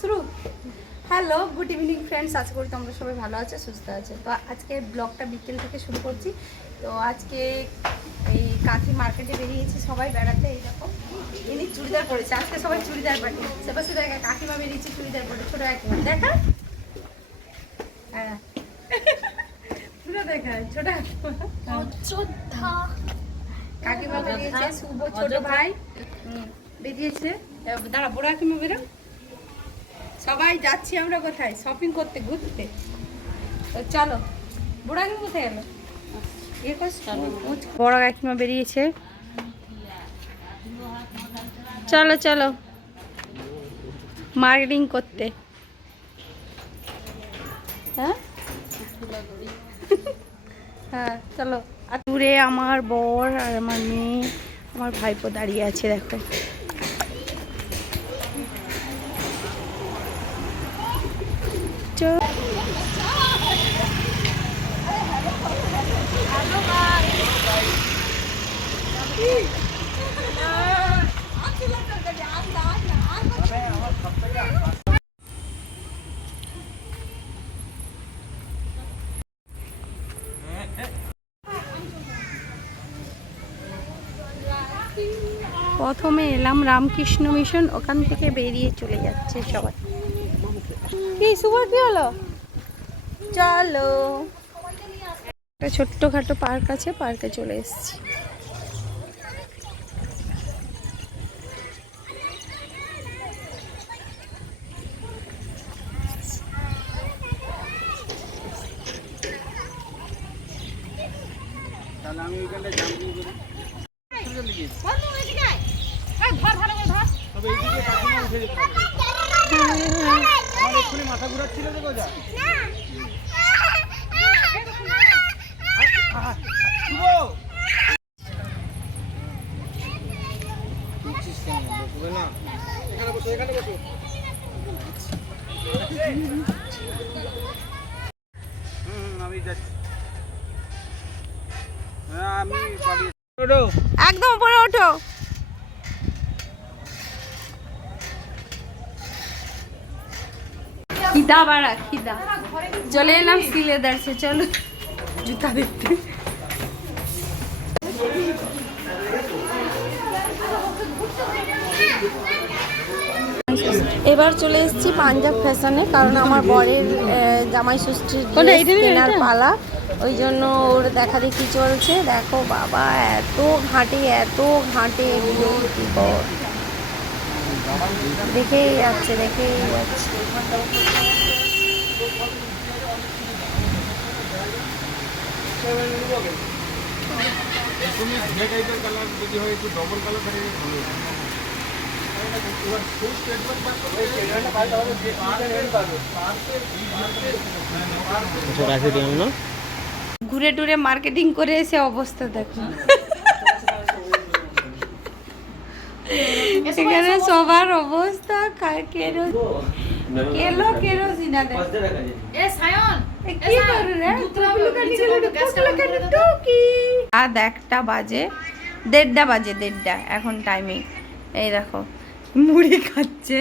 শুরু। Hello, good evening friends, আশা করি তোমরা সবাই ভালো আছে, সুস্থ আছে। তো আজকে ব্লগটা বিকেল থেকে শুরু করছি। তো আজকে এই কাঁথি মার্কেটে বেরিয়েছি সবাই বেড়াতে। এই দেখো ইনি চুড়িদার পরেছে, আজকে সবাই চুড়িদার পাটি। সেপাশে দেখা কাকিমা বেরিয়েছে চুড়িদার পরে, ছোটো এক দেখা, হ্যাঁ পুরো দেখা ছোট কাকিমা বেরিয়েছে, শুভ ছোট ভাই বেরিয়েছে। দাঁড়া, বড় কাকিমা বেরো। সবাই যাচ্ছি আমরা কোথায় শপিং করতে, ঘুরতে। তো চলো, বড় কাকিমা কোথায় গেল? বড় কাকিমা বেরিয়েছে, চলো চলো মার্কেটিং করতে। হ্যাঁ হ্যাঁ চলো। আর দূরে আমার বর আর আমার মেয়ে, আমার ভাইপো দাঁড়িয়ে আছে দেখো। প্রথমে এলাম রামকৃষ্ণ মিশন, ওখান থেকে বেরিয়ে চলে যাচ্ছে সবাই। কি সুপার কি হলো? চলো, একটা ছোট্টখাটো পার্ক আছে, পার্কে চলে এসেছি। মাথা ঘুরাচ্ছিল একদম উপরে ওঠো। খিদা বাড়া খিদা, চলে এলাম সিলেদার্সে। চলো জুতা দেখতে। এবার চলে এসেছি পাঞ্জাব ফ্যাশনে, কারণ আমার বরের জামাই ষষ্ঠীর কেনার পালা, ওই জন্য ওর দেখা দেখি চলছে। দেখো বাবা, এত ঘাটে কি কর, দেখেই যাচ্ছে। ঘুরে টুরে মার্কেটিং করে এসে অবস্থা দেখো। এখানে সবার অবস্থা আর একটা বাজে 1:30 এখন টাইমিং। এই দেখো মুড়ি খাচ্ছে।